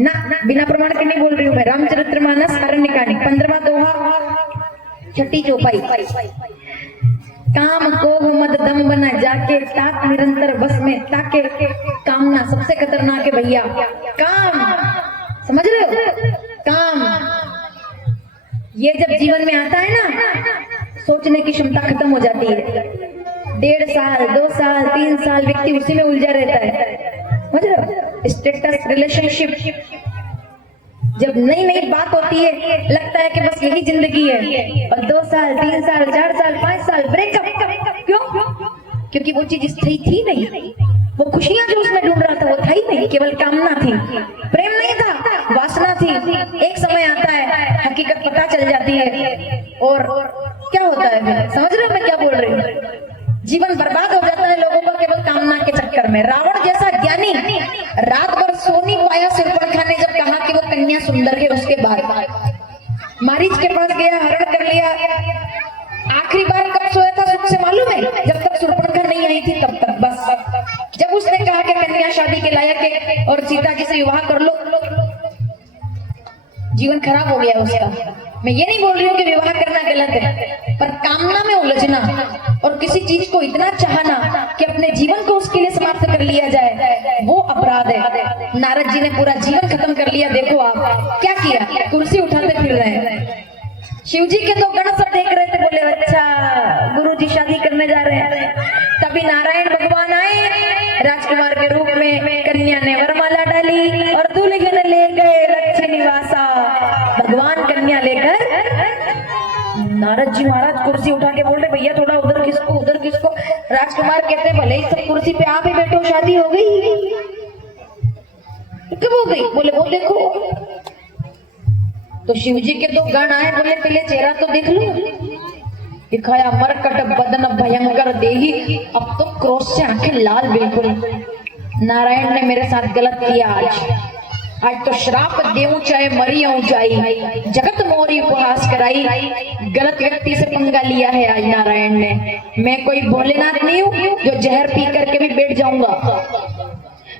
ना बिना प्रमाण के नहीं बोल रही हूँ मैं। रामचरितमानस आरण्यकांड 15वां दोहा, 6ठी चौपाई। काम को मद दम बना जाके, तात निरंतर बस में ताके। कामना सबसे खतरनाक है भैया। काम, समझ रहे हो? काम ये जब जीवन में आता है ना, सोचने की क्षमता खत्म हो जाती है। 1.5 साल, 2 साल, 3 साल व्यक्ति उसी में उलझा रहता है। समझ रहे हो? स्टेटस, रिलेशनशिप, जब नई नई बात होती है लगता है कि बस यही जिंदगी है, और 2 साल, 3 साल, 4 साल, 5 साल ब्रेकअप। क्यों? क्योंकि वो चीज स्थायी थी नहीं। वो खुशियां जो उसमें ढूंढ रहा था वो था ही नहीं, केवल कामना थी, प्रेम नहीं था, वासना थी। एक समय आता है हकीकत पता चल जाती है, और क्या होता है फिर? समझ रहे हो मैं क्या बोल रही हूँ? जीवन बर्बाद हो जाता है लोगों का केवल कामना के चक्कर में। रावण जैसा ज्ञानी रात भर सो नहीं पाया शूर्पणखा ने जब कहा कि वो कन्या सुंदर है। उसके बाद मारीच के पास गया, हरण कर लिया। आखिरी बार कब सोया था सुख से मालूम है? जब तक शूर्पणखा नहीं आई थी तब तक बस। जब उसने कहा कि कन्या शादी के लायक है और सीता जी से विवाह कर लो, जीवन खराब हो गया उसका। मैं ये नहीं बोल रही हूँ कि विवाह करना गलत है, पर कामना में उलझना और किसी चीज को इतना चाहना कि अपने जीवन को उसके लिए समाप्त कर लिया जाए, वो अपराध है। नारद जी ने पूरा जीवन खत्म कर लिया। देखो आप क्या किया, कुर्सी उठाते फिर रहे हैं। शिव जी के तो गण सब देख रहे थे, बोले अच्छा गुरु जी शादी करने जा रहे हैं। तभी नारायण भगवान आए राजकुमार के रूप में, कन्या ने वरमाला डाली और दुल्हन ले गए लक्ष्य निवासा। भगवान कन्या लेकर, नारद जी महाराज कुर्सी उठा के बोल रहे भैया थोड़ा उधर किसको उधर किसको। राजकुमार कहते भले ही सब कुर्सी पे आप ही बैठो, शादी हो गई। कब हो गई? बोले वो देखो। तो शिव जी के दो गण आए, बोले पहले चेहरा तो देख लो। दिखाया मरकट बदन भयंकर देही, अब तो क्रोध से आंखें लाल बिल्कुल। नारायण ने मेरे साथ गलत किया आज तो श्राप देऊं चाहे मरी ऊंचाई, जगत मोरी उपहास कराई। गलत व्यक्ति से पंगा लिया है आज नारायण ने। मैं कोई भोलेनाथ नहीं हूँ जो जहर पी करके भी बैठ जाऊंगा।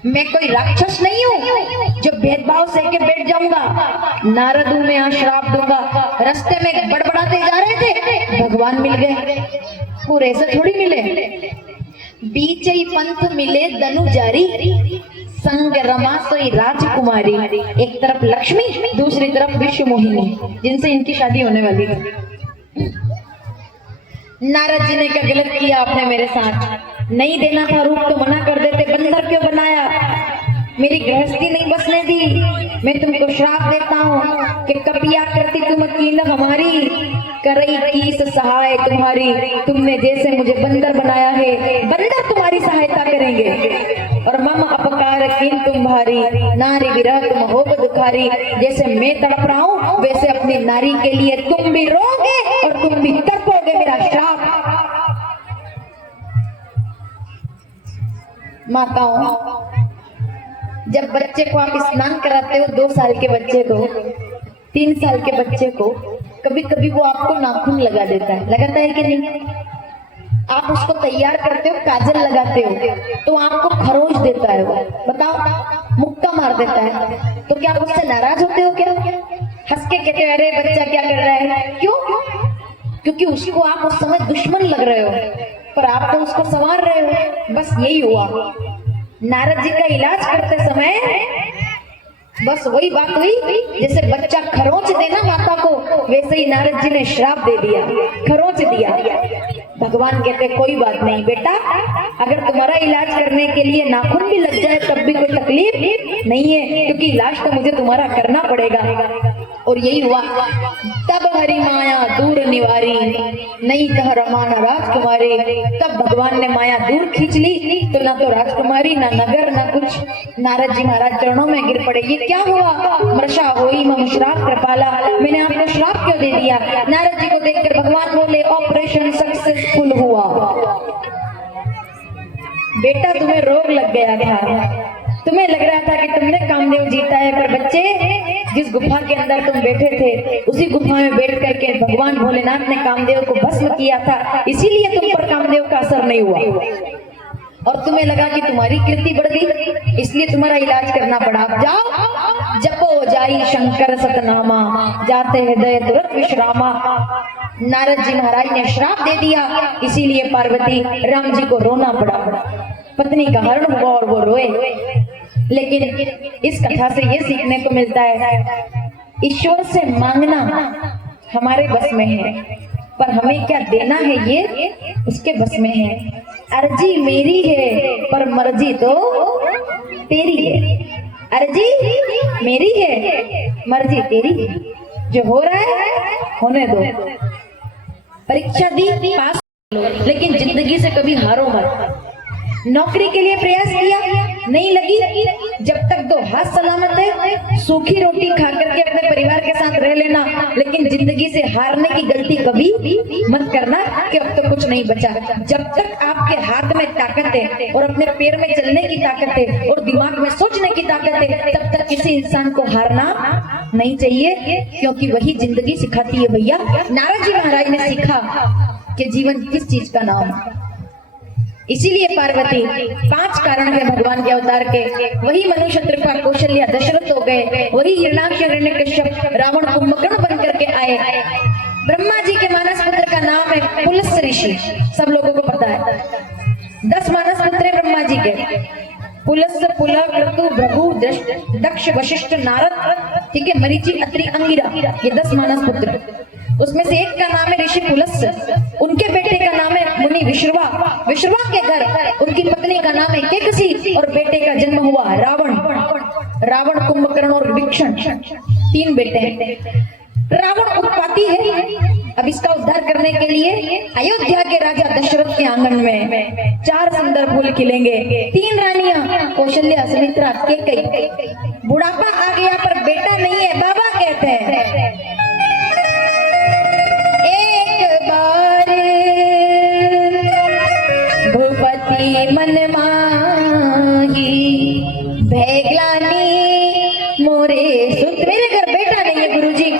मैं कोई राक्षस नहीं हूँ जो भेदभाव सह के बैठ जाऊंगा। नारद हूं मैं, यहाँ श्राप दूंगा। रास्ते में बड़बड़ाते जा रहे थे, भगवान मिल गए। पूरे से थोड़ी मिले, बीच ही पंथ मिले दनु जारी, संग रमा सोई राजकुमारी। एक तरफ लक्ष्मी, दूसरी तरफ विश्व मोहिनी, जिनसे इनकी शादी होने वाली थी। नारद जी ने क्या गलत किया आपने मेरे साथ? नहीं देना था रूप तो मना कर देते, बंदर क्यों बनाया? मेरी गृहस्थी नहीं बसने दी। मैं तुमको श्राप देता हूँ कि कपिया करती तुम कीन हमारी, करई कीस सहाय तुम्हारी। तुमने जैसे मुझे बंदर बनाया है, बंदर तुम्हारी सहायता करेंगे। और मम अपकार कीन तुम्हारी, नारी विरह तुम हो दुखारी। जैसे मैं तड़प रहा हूँ वैसे अपनी नारी के लिए तुम भी रोगे और तुम भी तड़पोगे। मेरा श्राप। माताओं, जब बच्चे को आप स्नान कराते हो, 2 साल के बच्चे को, 3 साल के बच्चे को, कभी कभी वो आपको नाखून लगा देता है, लगाता है कि नहीं? आप उसको तैयार करते हो, काजल लगाते हो, तो आपको खरोच देता है वो। बताओ, मुक्का मार देता है, तो क्या आप उससे नाराज होते हो? क्या हंस के कहते हो अरे बच्चा क्या कर रहा है? क्यों? क्योंकि उसको आप उस समय दुश्मन लग रहे हो, पर आप तो उसको संवार रहे हो। बस यही हुआ नारद जी का इलाज करते समय। बस वही बात हुई, जैसे बच्चा खरोंच देना माता को, वैसे ही नारद जी ने श्राप दे दिया, खरोंच दिया। भगवान कहते कोई बात नहीं बेटा, अगर तुम्हारा इलाज करने के लिए नाखून भी लग जाए तब भी कोई तकलीफ नहीं है, क्योंकि इलाज तो मुझे तुम्हारा करना पड़ेगा। और यही हुआ। तब हरि माया दूर निवारी, नहीं कह रमान राजकुमारी। तब भगवान ने माया दूर खींच ली, तो ना तो राजकुमारी, ना नगर, ना कुछ। नारद जी महाराज चरणों में गिर पड़े। ये क्या हुआ? मृषा होई मम श्राप कृपाला, मैंने आपको श्राप क्यों दे दिया? नारद जी को देखकर भगवान बोले ऑपरेशन सक्सेसफुल हुआ। बेटा तुम्हें रोग लग गया था, तुम्हें लग रहा था कि तुमने कामदेव जीता है, पर बच्चे जिस गुफा के अंदर तुम बैठे थे उसी गुफा में बैठ करके भगवान भोलेनाथ ने कामदेव को भस्म किया था, इसीलिए तुम पर कामदेव का असर नहीं हुआ। और तुम्हें लगा कि तुम्हारी कीर्ति बढ़ गई, इसलिए तुम्हारा इलाज करना पड़ा। जाओ जपो जाई शंकर सतनामा, जाते हृदय तुरंत विश्रामा। नारद जी महाराज ने श्राप दे दिया, इसीलिए पार्वती राम जी को रोना पड़ा। पत्नी का हरण हुआ और वो रोए। लेकिन इस कथा से ये सीखने को मिलता है, ईश्वर से मांगना हमारे बस में है, पर हमें क्या देना है ये उसके बस में है। अर्जी मेरी है पर मर्जी तो तेरी है। अर्जी मेरी है, मर्जी तेरी है। जो हो रहा है होने दो। परीक्षा दी, पास, लेकिन जिंदगी से कभी हारो मत। नौकरी के लिए प्रयास किया, नहीं लगी, जब तक तो हाथ सलामत है, सूखी रोटी खा करके अपने परिवार के साथ रह लेना, लेकिन जिंदगी से हारने की गलती कभी मत करना कि अब तो कुछ नहीं बचा। जब तक आपके हाथ में ताकत है और अपने पैर में चलने की ताकत है और दिमाग में सोचने की ताकत है, तब तक किसी इंसान को हारना नहीं चाहिए, क्योंकि वही जिंदगी सिखाती है भैया। नारद जी महाराज ने सीखा कि जीवन किस चीज का नाम। इसीलिए पार्वती, 5 कारण है भगवान के अवतार के। वही मनु, शत्रुघ्न, कौशल्या, दशरथ हो गए, वही हिरण्याक्ष, हिरण्यकश्यप, रावण, कुंभकर्ण बन करके आए। ब्रह्मा जी के मानस पुत्र का नाम है पुलस्त्य ऋषि, सब लोगों को पता है। 10 मानस पुत्र है ब्रह्मा जी के, पुलस्त्य, पुला, क्रतु, भृगु, दक्ष, वशिष्ठ, नारद, ठीक है, मरीचि, अत्रि, अंगिरा, ये 10 मानस पुत्र। उसमें से एक का नाम है ऋषि पुलस्त्य, उनके बेटे का नाम है मुनि विश्रवा, विश्रवा के घर उनकी पत्नी का नाम है केकसी और बेटे का जन्म हुआ रावण। रावण, कुंभकर्ण और विभीषण, 3 बेटे हैं। रावण उत्पाती है। अब इसका उद्धार करने के लिए अयोध्या के राजा दशरथ के आंगन में 4 सुंदर फूल खिलेंगे। 3 रानियां कौशल्या, सुमित्रा, कैकेयी। बुढ़ापा आ गया पर बेटा नहीं है, बाबा कहते हैं एक बार भूपति मन माही भैगलानी मोरे सुत। मेरे घर बेटा नहीं है गुरुजी,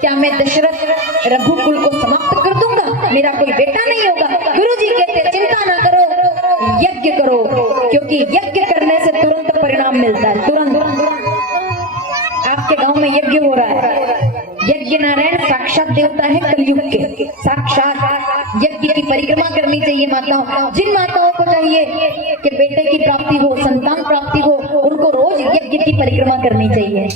क्या मैं दशरथ रघुकुल को समाप्त कर दूंगा? मेरा कोई बेटा नहीं होगा। गुरुजी कहते चिंता ना करो, यज्ञ करो, क्योंकि यज्ञ करने से तुरंत परिणाम मिलता है। तुरंत आपके गांव में यज्ञ हो रहा है। यज्ञ नारायण साक्षात देवता है कलयुग के, साक्षात। यज्ञ की परिक्रमा करनी चाहिए माताओं। जिन माताओं को चाहिए कि बेटे की प्राप्ति हो, संतान प्राप्ति हो, उनको रोज यज्ञ की परिक्रमा करनी चाहिए,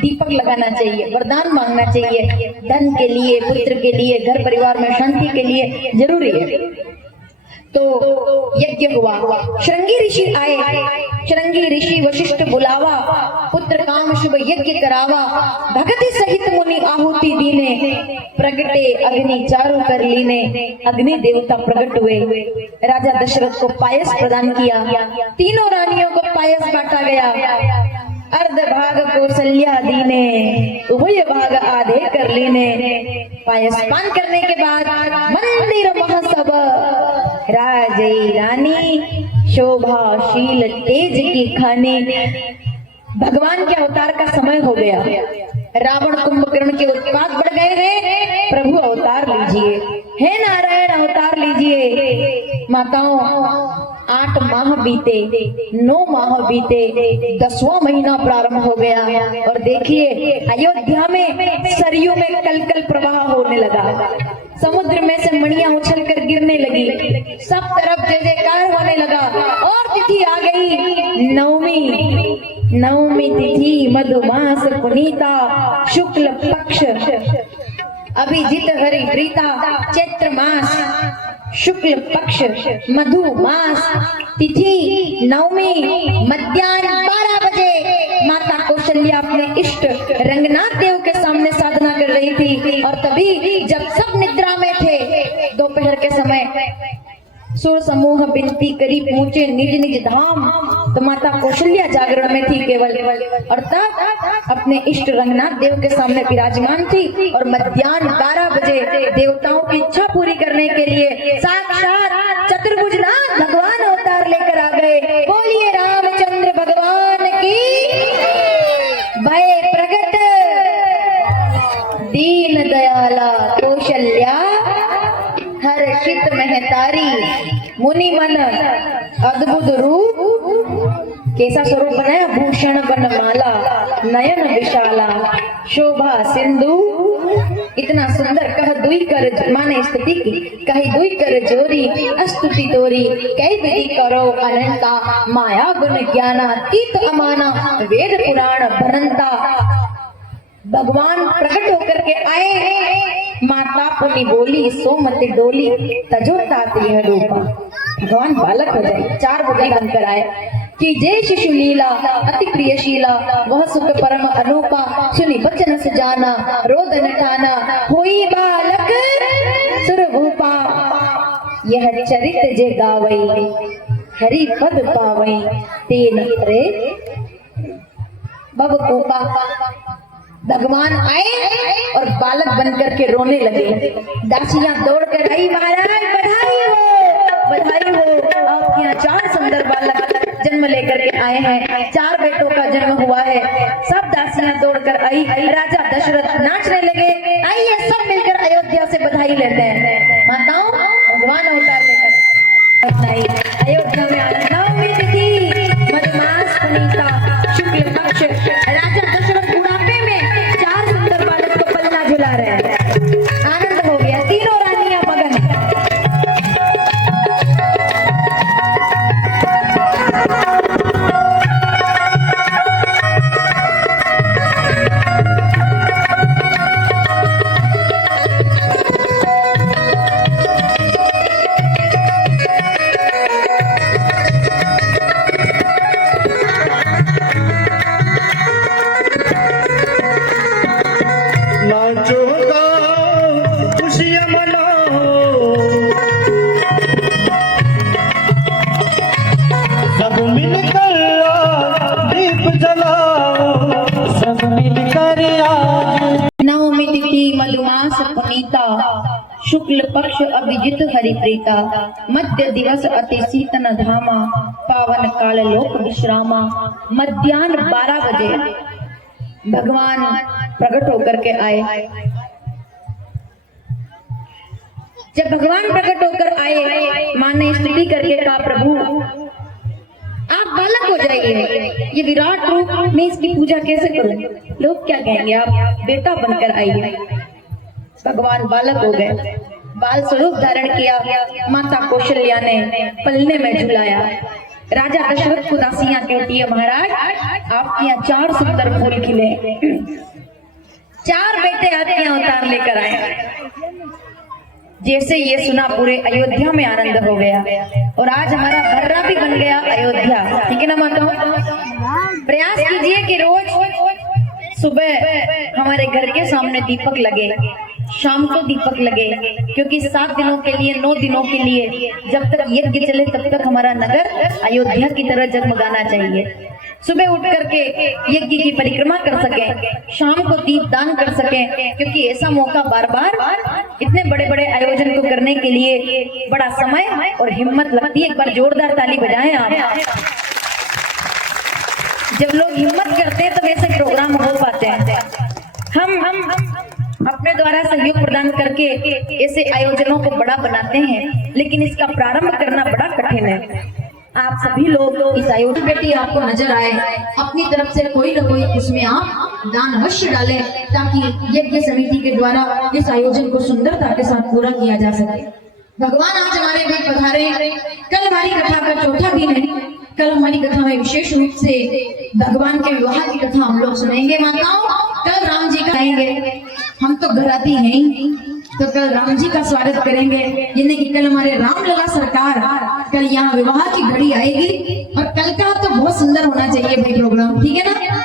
दीपक लगाना चाहिए, वरदान मांगना चाहिए, धन के लिए, पुत्र के लिए, घर परिवार में शांति के लिए जरूरी है। तो यज्ञ हुआ, श्रृंगी ऋषि आए। श्रृंगी ऋषि वशिष्ठ बुलावा, पुत्र काम शुभ यज्ञ करावा। भगति सहित मुनि आहुति दीने, प्रगटे अग्नि चारु कर लीने। अग्नि देवता प्रकट हुए, राजा दशरथ को पायस प्रदान किया। 3 रानियों को पायस बांटा गया। अर्ध भाग कौशल्या दीने, उभय भाग आधे कर लेने। पायस पान करने के बाद मंदिर महासभ, राजई रानी शोभाशील तेज की खाने। भगवान के अवतार का समय हो गया। रावण कुंभकर्ण के उत्पात बढ़ गए हैं। प्रभु अवतार लीजिए, हे नारायण अवतार लीजिए। माताओं 8 माह बीते, 9 माह बीते, 10वां महीना प्रारंभ हो गया और देखिए अयोध्या में सरयू में कल कल प्रवाह होने लगा। समुद्र में से मणियां उछल कर गिरने लगी, सब तरफ जय जयकार होने लगा। और तिथि आ गई नवमी तिथि, मधुमास पुनीता, शुक्ल पक्ष, अभिजित हरि प्रीता। चैत्र मास शुक्ल पक्ष मधु मास, तिथि नवमी, मध्याह्न 12 बजे माता कौशल्या अपने इष्ट रंगनाथ देव के सामने साधना कर रही थी। और तभी जब सब निद्रा में थे, दोपहर के समय सुर समूह विनती करी पहुंचे निज निज धाम। तो माता कौशल्या जागरण में थी केवल, और तब अपने इष्ट रंगनाथ देव के सामने विराजमान थी। और मध्याह्न 12 बजे देवताओं की इच्छा पूरी करने के लिए साक्षात चतुर्भुजनाथ भगवान अवतार लेकर आ गए। बोलिए रामचंद्र भगवान की। भय प्रगट दीन दयाला कौशल्या, हर्षित महतारी। मुनि मन अद्भुत रूप, कैसा स्वरूप बनाया? भूषण बनमाला, नयन विशाला, शोभा सिंधु। इतना सुंदर कह दुई कर, माने स्तुति की, कही दुई कर जोरी, अस्तुति तोरी। कई विधि करो अनंता, माया गुण ज्ञाना तीत अमाना। वेद पुराण भरंता। भगवान प्रकट होकर के आए। माता पुनि बोली, सोमति डोली, तजो तात यह रूपा। भगवान बालक हो जाए, 4 बुद्धि बनकर आए कि जय शिशु लीला अति प्रियशीला, वह सुख परम अनूपा। सुनी बचन सजाना, रोदन ठाना, होई बालक सुरभूपा। यह चरित जे गावई, हरि पद पावई, तेन रे भव कोपा। भगवान आए और बालक बनकर के रोने लगे। दासियां दौड़ कर आई, महाराज बधाई हो, बधाई हो, आपके यहाँ 4 सुंदर बालक जन्म लेकर के आए हैं, 4 बेटों का जन्म हुआ है। सब दासियां दौड़ कर आई। राजा दशरथ नाचने लगे। आइए सब मिलकर अयोध्या से बधाई लेते हैं। माताओं भगवान अवतार लेकर अयोध्या में नवमी तिथि, मधुमास पुनीता, शुक्ल पक्ष। राजा दशरथ बुढ़ापे में 4 सुंदर बालक को पल्ला झुला रहे हैं। आनंद हो गया, तीनों रानियां मगन। शुक्ल पक्ष अभिजित हरिप्रीता, मध्य दिवस अति शीतन धामा, पावन काल लोक विश्रामा। मध्याह्न 12 बजे भगवान प्रकट होकर के आए। जब भगवान प्रकट होकर आए, मां ने स्तुति करके कहा, प्रभु आप बालक हो जाइए, ये विराट रूप में इसकी पूजा कैसे करूं? लोग क्या कहेंगे? आप बेटा बनकर आइए। भगवान बालक हो गए, बाल स्वरूप धारण किया। माता कौशल्या ने पलने में झुलाया। राजा दशरथ को दासियां कहती है, महाराज आपके यहाँ 4 सुंदर फूल खिले, 4 बेटे आपके यहाँ उतार लेकर आए। जैसे ये सुना पूरे अयोध्या में आनंद हो गया, और आज हमारा भर्रा भी बन गया अयोध्या। ठीक है ना माताओं? प्रयास कीजिए कि रोज सुबह हमारे घर के सामने दीपक लगे, शाम को दीपक लगे, क्योंकि 7 दिनों के लिए, 9 दिनों के लिए जब तक यज्ञ चले तब तक हमारा नगर अयोध्या की तरह जगमगाना चाहिए। सुबह उठ करके यज्ञ की परिक्रमा कर सके, शाम को दीप दान कर सके, क्योंकि ऐसा मौका बार बार इतने बड़े बड़े आयोजन को करने के लिए बड़ा समय और हिम्मत लगती है। एक बार जोरदार ताली बजाएं आप। जब लोग हिम्मत करते हैं तो वैसे प्रोग्राम हो पाते हैं। हम अपने द्वारा सहयोग प्रदान करके ऐसे आयोजनों को बड़ा बनाते हैं, लेकिन इसका प्रारंभ करना बड़ा कठिन है। आप सभी लोग इस आयोजन बेटी आपको नजर आए, अपनी तरफ से कोई न कोई उसमें आप दान अवश्य डालें, ताकि यज्ञ समिति के द्वारा इस आयोजन को सुंदरता के साथ पूरा किया जा सके। भगवान आज हमारे बीच पधारे। कल हमारी कथा का चौथा दिन है। कल हमारी कथा में विशेष रूप से भगवान के विवाह की कथा हम लोग सुनेंगे। माताओं, कल राम जी का आएंगे, हम तो घराती हैं ही, तो कल राम जी का स्वागत करेंगे। यानी कि कल हमारे रामलला सरकार, कल यहाँ विवाह की घड़ी आएगी, और कल का तो बहुत सुंदर होना चाहिए भाई प्रोग्राम। ठीक है ना?